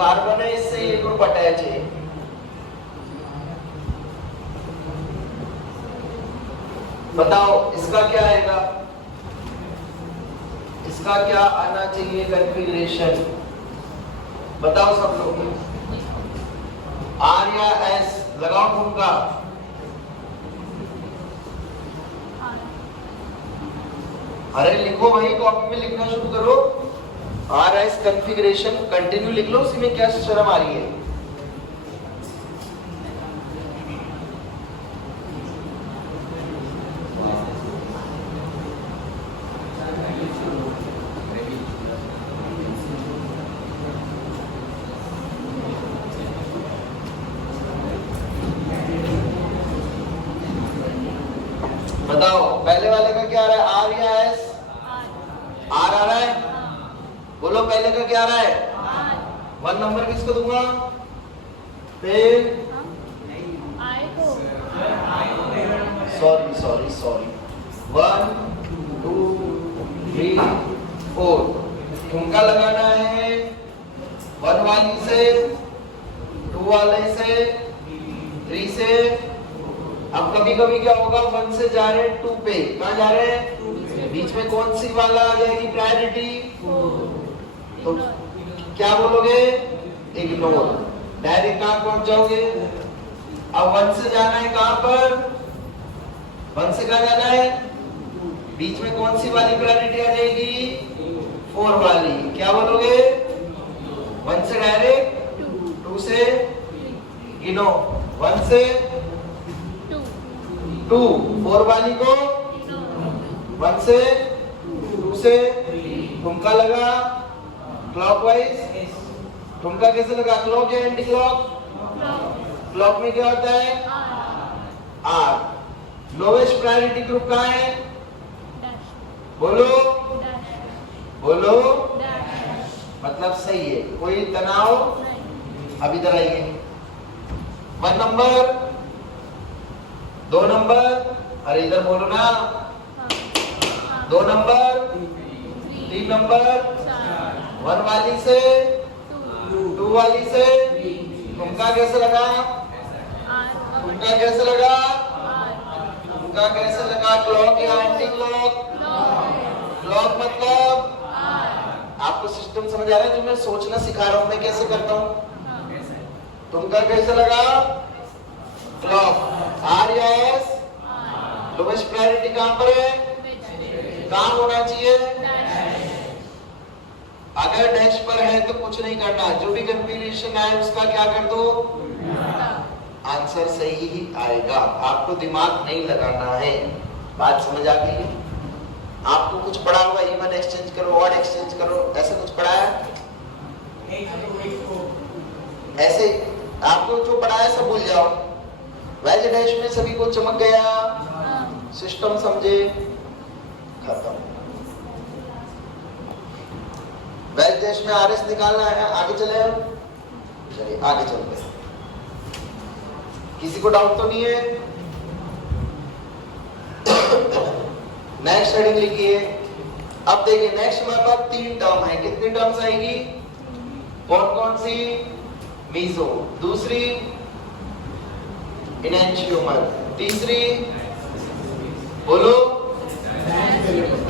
Carbon है, इससे ये ग्रुप अटैच है। बताओ इसका क्या आएगा, इसका क्या आना चाहिए कॉन्फ़िगरेशन, बताओ सब लोग। आर या एस लगाओ ठुमका। अरे लिखो भाई, कॉपी में लिखना शुरू करो। आर एस कॉन्फ़िगरेशन कंटिन्यू लिख लो, उसी में क्या शर्म आ रही है। बताओ पहले वाले का क्या आ रहा है, आर या एस? आर आ रहा है, बोलो पहले का क्या आ रहा है? 1 नंबर किसको दूंगा? फिर सॉरी 1 2 3 4 ठुमका लगाना है 1 वाली से, 2 वाले से, 3 से। अब कभी कभी क्या होगा, 1 से जा रहे हैं 2 पे, कहाँ जा रहे हैं? बीच में कौन सी वाला आ जाएगी प्रायोरिटी? तो क्या बोलोगे? इग्नोर, डायरेक्ट कहाँ पहुंच जाओगे? अब 1 से जाना है कहाँ पर? 1 से कहाँ जाना है? बीच में कौन सी वाली प्रायोरिटी आ जाएगी? 4 वाली, क्या बोलोगे? 1 से डायरेक्ट 2 से गिनो, 1 से 2, 4 वाली को 1 से 2 से ठुमका लगा क्लॉकवाइज। ठुमका कैसे लगा, क्लॉक या एंटी क्लॉक? क्लॉक में क्या होता है? आर। लोवेस्ट प्रायोरिटी ग्रुप कहाँ है? बोलो बोलो, मतलब सही है, कोई तनाव? अब इधर आइए, 1 नंबर, 2 नंबर, अरे इधर बोलो ना, 2 नंबर, 3 नंबर, 1 वाली से 2 वाली से ठुमका कैसे लगा? ठुमका कैसे लगा? ठुमका कैसे लगा? क्लॉक या एंटी क्लॉक? क्लॉक मतलब आपको सिस्टम समझ आ रहा है? जो मैं सोचना सिखा रहा हूं, मैं कैसे करता हूं? ठुमका कैसे लगा? क्लॉक। आर या एस? लोवेस्ट प्रायोरिटी कहां पर है? कहां होना चाहिए? अगर डैश पर है तो कुछ नहीं करना, जो भी कॉन्फ़िगरेशन आए उसका क्या कर दो? आंसर सही ही आएगा, आपको दिमाग नहीं लगाना है। बात समझ आ गई? आपको कुछ पढ़ा होगा, इवन एक्सचेंज करो, ऑड एक्सचेंज करो, ऐसा कुछ पढ़ा है? ऐसे आपको जो पढ़ा है सब भूल जाओ। वेज डैश में सभी को चमक गया, सिस्टम समझे, खत्म। वेज डैश में आरएस निकालना है, आगे चले हम, चलिए आगे चलते हैं। किसी को डाउट तो नहीं है? नेक्स्ट हेडिंग लिखिए। अब देखिए नेक्स्ट हमारे पास 3 टर्म है, कितनी टर्म्स आएगी? कौन कौन सी? मीजो, दूसरी इनएंशियोमर, तीसरी बोलो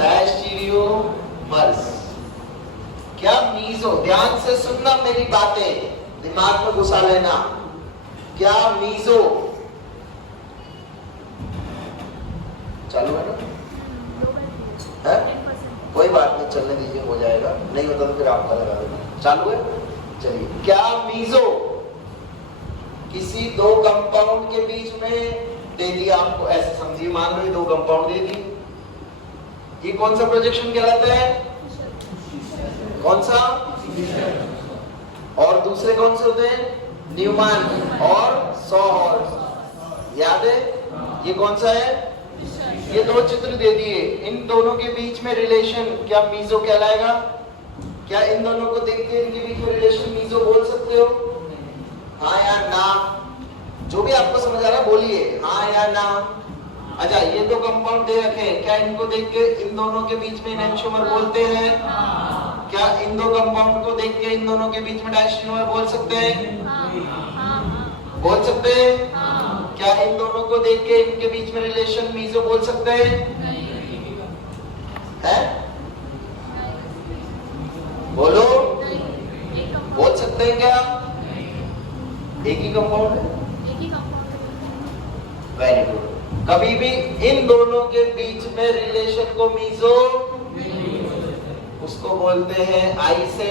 डायस्टीरियोमर्स। क्या मीजो, ध्यान से सुनना मेरी बातें, दिमाग में घुसा लेना। क्या मीजो चालू है ना? है? कोई बात नहीं, चलने दीजिए, हो जाएगा, नहीं होता तो फिर आपका लगा देना। चालू है, चलिए। क्या मीजो किसी 2 कंपाउंड के बीच में दे दिया आपको, ऐसे समझिए, मान लो ये 2 कंपाउंड दे दी, ये कौन सा प्रोजेक्शन कहलाता है? कौन सा? और दूसरे कौन से होते हैं? न्यूमैन और सॉहर, याद है? ये कौन सा है? ये 2 चित्र दे दिए, इन दोनों के बीच में रिलेशन क्या मीजो कहलाएगा? क्या इन दोनों को देख के इनके बीच में रिलेशन मीजो बोल सकते हो? हाँ या ना? जो भी आपको समझ आ रहा है बोलिए, हाँ या ना। अच्छा, ये 2 कंपाउंड दे रखे हैं, क्या इनको देख के इन दोनों के बीच में इनएंशियोमर बोलते हैं? क्या इन 2 कंपाउंड को देख के इन दोनों के बीच में डायस्टेनोमर बोल सकते हैं? बोल सकते हैं? क्या इन दोनों को देख के इनके बीच में रिलेशन मीजो बोल सकते हैं? हैं? बोलो, बोल सकते हैं क्या? एक ही कंपाउंड है। Very good. कभी भी इन दोनों के बीच में रिलेशन को मीजो, उसको बोलते हैं आई से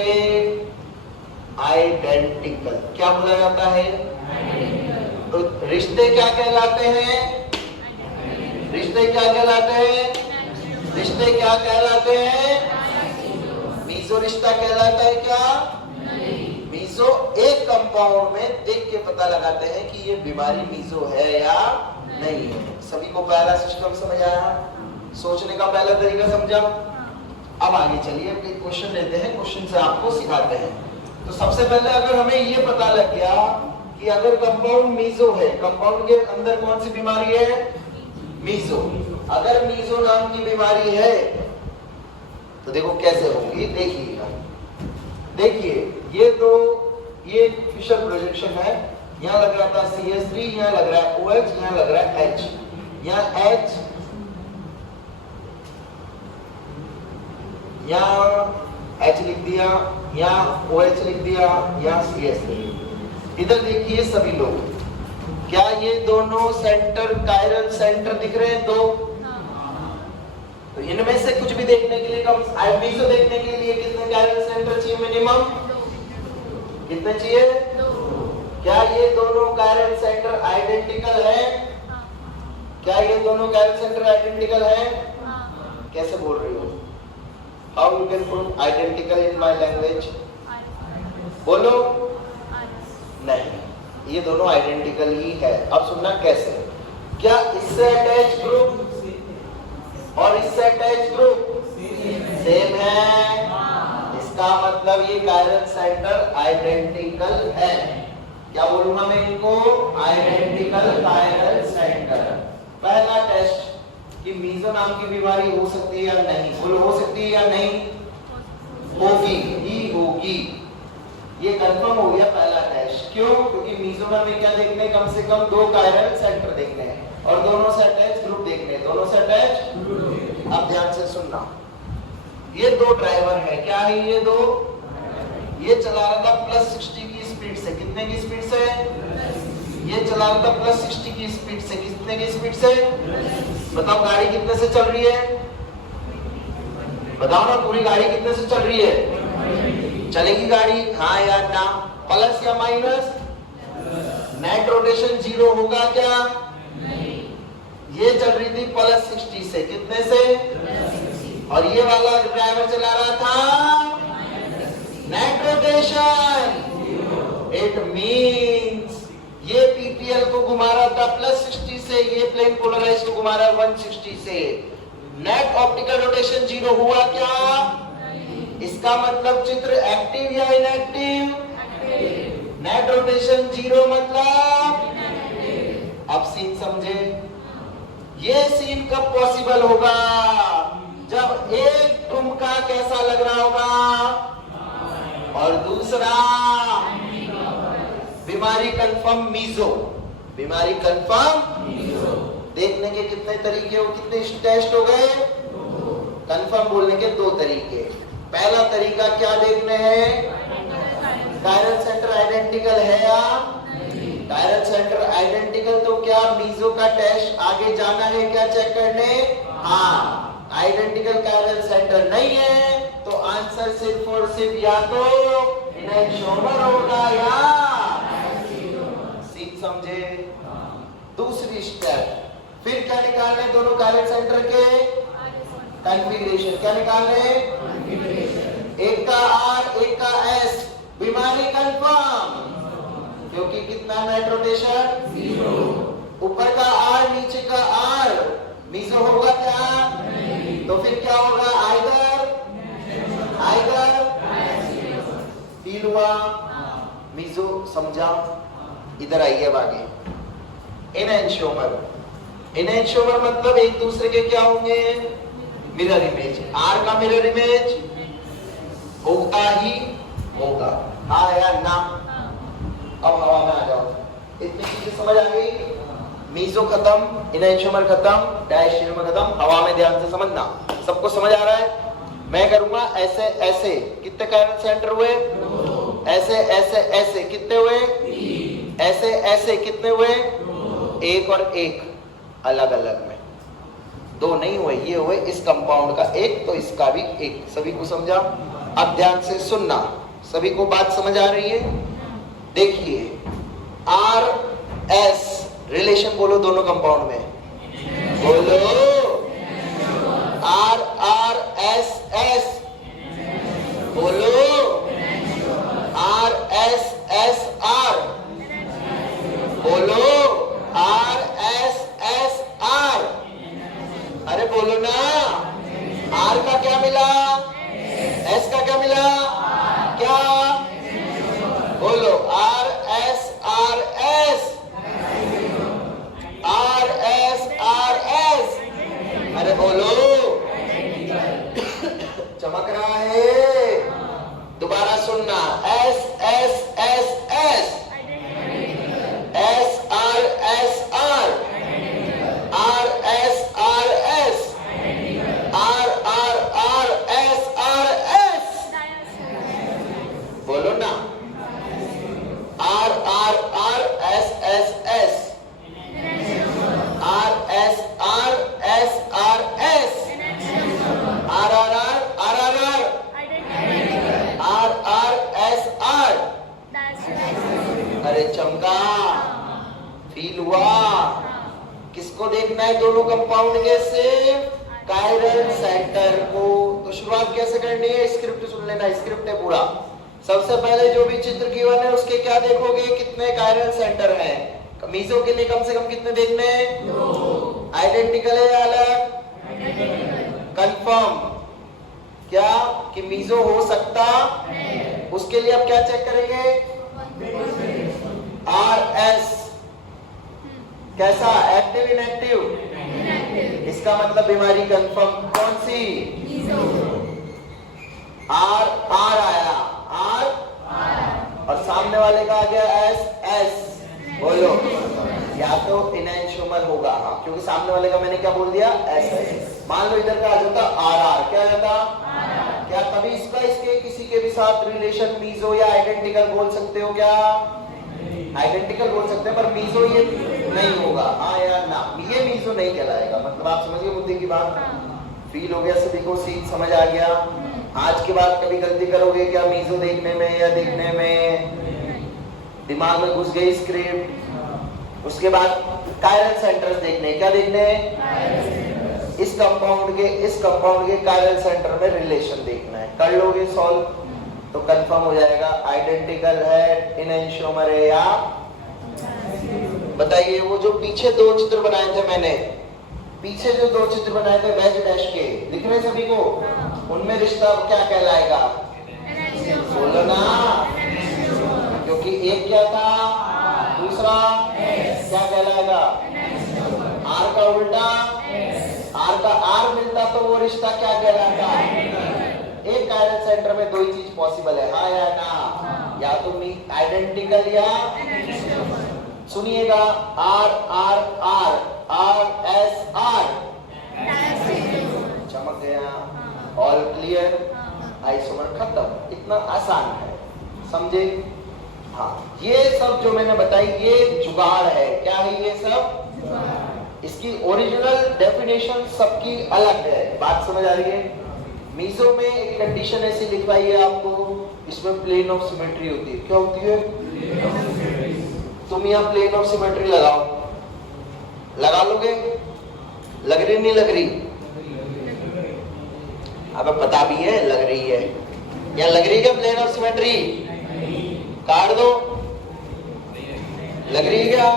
आइडेंटिकल। क्या बोला जाता है? तो रिश्ते क्या कहलाते हैं? रिश्ते क्या कहलाते हैं? रिश्ते क्या कहलाते हैं? मीजो रिश्ता कहलाता है क्या? मीजो एक कंपाउंड में देख के पता लगाते हैं कि ये बीमारी मीजो है या नहीं है। सभी को पहला सिस्टम समझ आया? सोचने का पहला तरीका समझा? अब आगे चलिए एक क्वेश्चन लेते हैं, क्वेश्चन से आपको सिखाते हैं। तो सबसे पहले अगर हमें ये पता लग गया कि अगर कंपाउंड मीजो है, कंपाउंड के अंदर कौन सी बीमारी है? मीजो। अगर मीजो नाम की बीमारी है तो देखो कैसे होगी, देखिएगा। देखिए ये फिशर प्रोजेक्शन है। यहाँ लग रहा था CH3, यहाँ लग रहा है OH, यहाँ लग रहा है H। यहाँ H, यहाँ H लिख दिया, यहाँ OH लिख दिया, यहाँ CH3। इधर देखिए सभी लोग, क्या ये दोनों सेंटर कायरल सेंटर दिख रहे हैं? दो। तो इनमें से कुछ भी देखने के लिए मीजो देखने के लिए कितने कायरल सेंटर चाहिए? मिनिमम कितने चाहिए? क्या ये दोनों कायरल सेंटर आइडेंटिकल है? क्या ये दोनों कायरल सेंटर आइडेंटिकल है? कैसे बोल रही हो? How you can prove identical in my language? बोलो। नहीं, ये दोनों आइडेंटिकल ही है। अब सुनना कैसे। क्या इससे अटैच ग्रुप और इससे अटैच ग्रुप सेम है? इसका मतलब ये कायरल सेंटर आइडेंटिकल है। क्या बोलूंगा मैं इनको? Identical chiral centre. पहला टेस्ट कि मीजो नाम की बीमारी हो सकती है या नहीं। बोलो, हो सकती है या नहीं? होगी ही होगी। ये कंफर्म हो गया पहला टेस्ट। क्यों? क्योंकि मीजोरम में क्या देखने, कम से कम दो कायरल सेंटर देखने हैं और दोनों से अटैच ग्रुप देखने हैं। दोनों से अटैच। अब ध्यान से सुनना, ये दो ड्राइवर है। क्या है ये दो? ये चला रहा था +60 की स्पीड से। कितने की स्पीड से? ये चला रहा था +60 की स्पीड से। कितने की स्पीड से? बताओ गाड़ी कितने से चल रही है? बताओ ना, पूरी गाड़ी कितने से चल रही है? चलेगी गाड़ी? हाँ या ना? प्लस या माइनस? नेट रोटेशन 0 होगा क्या? ये चल रही थी +60 से। कितने से? और ये वाला ड्राइवर चला रहा था नेट रोटेशन। इट मींस ये PPL को घुमा रहा था +60 से, ये प्लेन पोलराइज को घुमा रहा है 160 से। नेट ऑप्टिकल रोटेशन 0 हुआ क्या? इसका मतलब चित्र एक्टिव या इनएक्टिव? नेट रोटेशन 0 मतलब अब सीन समझे। ये सीन कब पॉसिबल होगा? जब एक ठुमका कैसा लग रहा होगा और दूसरा बीमारी कंफर्म मीजो। बीमारी कंफर्म मीजो। देखने के कितने तरीके हो, कितने टेस्ट हो गए? कंफर्म बोलने के दो तरीके। पहला तरीका क्या देखने हैं? कायरल सेंटर आइडेंटिकल है या? कायरल सेंटर आइडेंटिकल तो क्या मीजो का टेस्ट आगे जाना है क्या चेक करने? हाँ। आइडेंटिकल कायरल सेंटर नहीं है तो आंसर सिर्फ और सिर्फ या तो इनएक्शोमर होगा या सीट। समझे? दूसरी स्टेप फिर क्या निकालने? दोनों कायरल सेंटर के कॉन्फ़िगरेशन। क्या निकालने? एक का R, एक का S। बीमारी कंफर्म, क्योंकि कितना नेट रोटेशन? 0। ऊपर का R, नीचे का R। मीजो होगा क्या? तो फिर क्या होगा? आइदर फील हुआ? मीजो समझा? इधर आइए अब आगे। इनएंशियोमर। इनएंशियोमर मतलब एक दूसरे के क्या होंगे? Mirror image. R का मिरर इमेज होता ही होगा। हाँ या ना? अब हवा में आ जाओ। इतनी चीजें समझ आ गई? मीजो खत्म, इनएंशियोमर खत्म, डायस्टेनोमर खत्म। हवा में ध्यान से समझना। सबको समझ आ रहा है? मैं करूंगा ऐसे ऐसे, कितने कायरल सेंटर हुए? ऐसे ऐसे ऐसे, कितने हुए? ऐसे ऐसे, कितने हुए? एक और एक, अलग अलग में। दो नहीं हुए, ये हुए इस कंपाउंड का एक, तो इसका भी एक। सभी को समझा? अब ध्यान से सुनना। सभी को बात समझ आ रही है? देखिए, आर एस रिलेशन बोलो दोनों कंपाउंड में, बोलो। आर आर एस एस बोलो। आर एस एस आर बोलो। आर एस एस आर, अरे बोलो ना। आर का क्या मिला? एस का क्या मिला? क्या? बोलो। R S R S, R S R S, अरे बोलो। चमक रहा है? दोबारा सुनना। S S S S, S R S R, R S R S, R R R S R S, बोलो ना। R R R S S S, R S R S R S, R R R R R R, R R S R, अरे चमका, feel हुआ? किसको देखना है दोनों compound के? सिर्फ कायरल सेंटर को। तो शुरुआत कैसे करनी है? स्क्रिप्ट सुन लेना, स्क्रिप्ट है पूरा। सबसे पहले जो भी चित्र गिवन है उसके क्या देखोगे? कितने कायरल सेंटर हैं? मीजो के लिए कम से कम कितने देखने हैं? दो। आइडेंटिकल है या अलग? कंफर्म क्या कि मीजो हो सकता? उसके लिए आप क्या चेक करेंगे? आर एस कैसा? Active inactive? इसका मतलब बीमारी कंफर्म। कौन सी? आर आर आया, आर और सामने वाले का आ गया एस एस, बोलो। या तो इनएंशियोमर होगा, हाँ, क्योंकि सामने वाले का मैंने क्या बोल दिया? S S. मान लो इधर का आ जाता आर आर, क्या जाता? क्या कभी इसका इसके किसी के भी साथ रिलेशन मीजो या आइडेंटिकल बोल सकते हो क्या? आइडेंटिकल बोल सकते हैं, पर मीजो ये नहीं होगा। हाँ या ना? ये मीजो नहीं कहलाएगा। मतलब आप समझिए मुद्दे की बात? फील हो गया सभी को? सीन समझ आ गया? आज के बाद कभी गलती करोगे क्या मीजो देखने में या देखने में? दिमाग में घुस गई स्क्रिप्ट। उसके बाद कायरल सेंटर्स देखने। क्या देखने? इस कंपाउंड के कायरल सेंटर में रिलेशन देखना है। कर लोगे सॉल्व तो कंफर्म हो जाएगा आइडेंटिकल है, इनएंशियोमर है या? बताइए। वो जो पीछे दो चित्र बनाए थे मैंने, पीछे जो दो चित्र बनाए थे वेज डैश के, दिख रहे सभी को? उनमें रिश्ता क्या कहलाएगा? बोलो ना। क्योंकि एक क्या था, दूसरा क्या कहलाएगा? आर का उल्टा, आर का आर मिलता तो वो रिश्ता क्या कहलाता? एक कायरल सेंटर में दो ही चीज पॉसिबल है, हाँ या ना? या तो आइडेंटिकल या सुनिएगा R R R, R S R, चमक गया। All clear? आइसोमर खत्म। इतना आसान है, समझे? हाँ, ये सब जो मैंने बताई ये जुगाड़ है। क्या है ये सब? इसकी ओरिजिनल डेफिनेशन सबकी अलग है। बात समझ आ रही है? मीजो में एक कंडीशन ऐसी लिखवाई है आपको, इसमें प्लेन ऑफ सिमेट्री होती है। क्या होती है? तुम यहाँ प्लेन ऑफ सिमेट्री लगाओ, लगा लोगे? लग रही नहीं लग रही? अब पता भी है लग रही है या लग रही क्या प्लेन ऑफ सिमेट्री? काट दो। लग रही है क्या?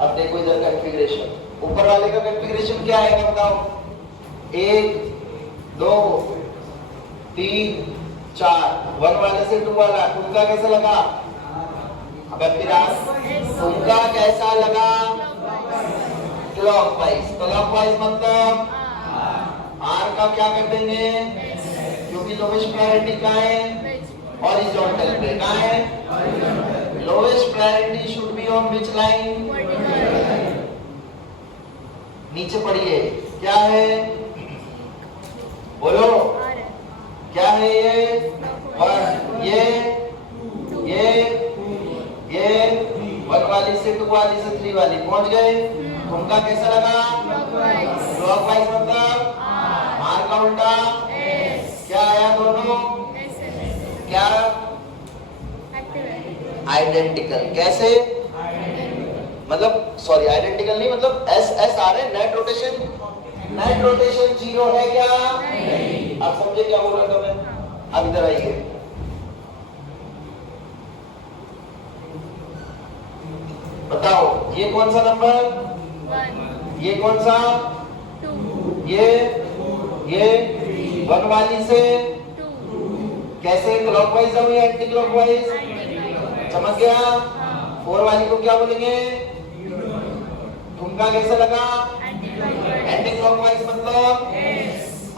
अब देखो इधर कॉन्फ़िगरेशन, ऊपर वाले का कॉन्फ़िगरेशन क्या आएगा बताओ? 1 2 3 4, 1 वाले से 2 वाला। तुमका कैसा लगा? अब फिर तुमका कैसा लगा? क्लॉकवाइज। क्लॉकवाइज मतलब आर का क्या कर देंगे? क्योंकि लोवेस्ट प्रायोरिटी का है हॉरिजॉन्टल पे। कहाँ है? Lowest priority should be on which line? नीचे पढ़िए, क्या है? बोलो, क्या है ये? वन, ये 1 वाली से 2 वाली से 3 वाली पहुंच गए। तुमका कैसा लगा? क्लॉकवाइज मतलब मार का उल्टा। क्या आया दोनों? क्या? आइडेंटिकल। कैसे? मतलब सॉरी, आइडेंटिकल नहीं, मतलब एस एस आ रहे। नेट रोटेशन 0 है क्या? आप समझे क्या बोल रहा था मैं? अब इधर आइए, बताओ ये कौन सा नंबर? ये कौन सा? ये 1 वाली से कैसे? क्लॉकवाइज जाऊं या एंटी क्लॉकवाइज? समझ गया? 4 वाली को क्या बोलेंगे? तुमका कैसा लगा? एंटी क्लॉकवाइज मतलब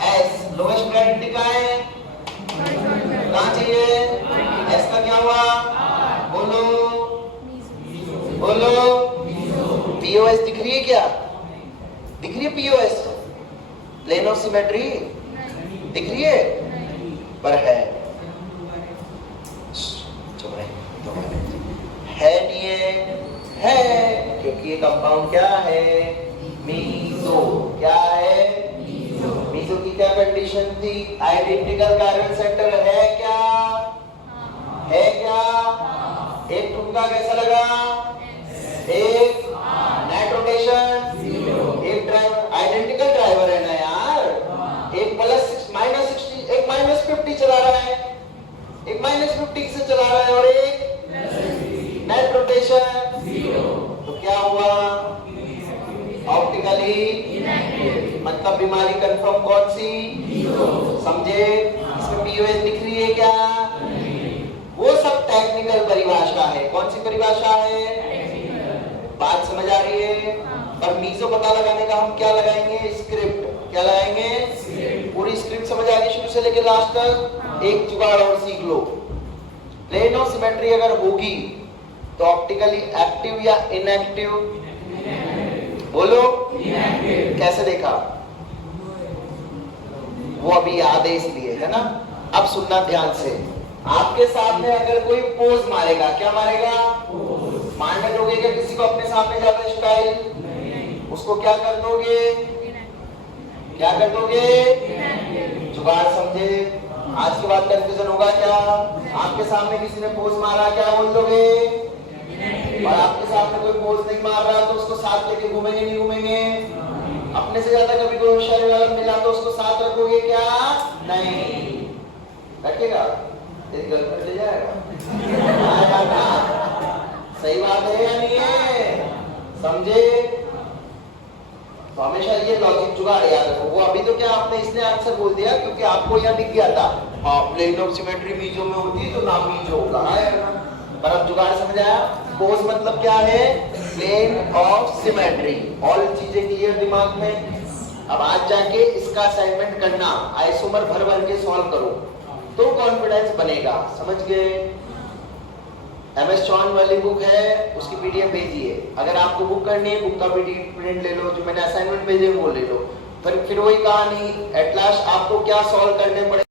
एस। लोएस्ट प्रायोरिटी का है, कहां चाहिए? एस का क्या हुआ? बोलो। पीओएस दिख रही है क्या? दिख रही है पीओएस? प्लेन ऑफ सिमेट्री दिख रही है? पर है नहीं है, क्योंकि ये कंपाउंड क्या है? मीसो। क्या है? मीसो की क्या कंडीशन थी? आइडेंटिकल कार्बन सेंटर है क्या? एक तुमका कैसा लगा? एक नेट रोटेशन, एक ड्राइवर, आइडेंटिकल ड्राइवर है ना यार। एक -60, एक -50 चला रहा है, एक -50 से चला रहा है, और एक नेट रोटेशन 0। तो क्या हुआ? ऑप्टिकली मतलब बीमारी कंफर्म कौन सी? समझे? इसमें पीओएस दिख रही है क्या? वो सब टेक्निकल परिभाषा है। कौन सी परिभाषा है? बात समझ आ रही है? और मीसो पता लगाने का हम क्या लगाएंगे? स्क्रिप्ट। क्या लगाएंगे? पूरी स्क्रिप्ट समझ आ गई शुरू से लेकर लास्ट तक? एक जुगाड़ और सीख लो। प्लेन ऑफ सिमेट्री अगर होगी तो ऑप्टिकली एक्टिव या इनएक्टिव? बोलो। कैसे देखा? वो अभी याद है इसलिए, है ना? अब सुनना ध्यान से। आपके सामने अगर कोई पोज मारेगा, क्या मारेगा? मारने दोगे क्या किसी को अपने सामने ज्यादा स्टाइल? उसको क्या कर दोगे? क्या कर दोगे? जुगाड़। समझे? आज के बाद कंफ्यूजन होगा क्या? आपके सामने किसी ने पोज मारा, क्या बोल दोगे? और आपके सामने कोई पोज नहीं मार रहा तो उसको साथ लेके घूमेंगे नहीं घूमेंगे? अपने से ज्यादा कभी कोई होशियारी वाला मिला तो उसको साथ रखोगे क्या? नहीं रखेगा। तेरी गर्लफ्रेंड ले जाएगा। सही बात है या नहीं है? समझे? तो हमेशा ये लॉजिक जुगाड़ याद रखो। वो अभी तो क्या आपने इसने आंसर बोल दिया क्योंकि आपको यह दिख गया था। हाँ, प्लेन ऑफ सिमेट्री मीजो में होती है तो नाम मीजो होगा। पर अब जुगाड़ समझ आया? पोज मतलब क्या है? Plane of symmetry. ऑल चीजें क्लियर दिमाग में? अब आज जाके इसका असाइनमेंट करना, आइसोमर भर भर के सॉल्व करो तो कॉन्फिडेंस बनेगा। समझ गए? MS चौहान वाली बुक है, उसकी PDF भेजिए। अगर आपको बुक करनी है, बुक का प्रिंट ले लो, जो मैंने असाइनमेंट भेजे वो ले लो। फिर वही कहानी, एट लास्ट आपको क्या सॉल्व करने पड़े।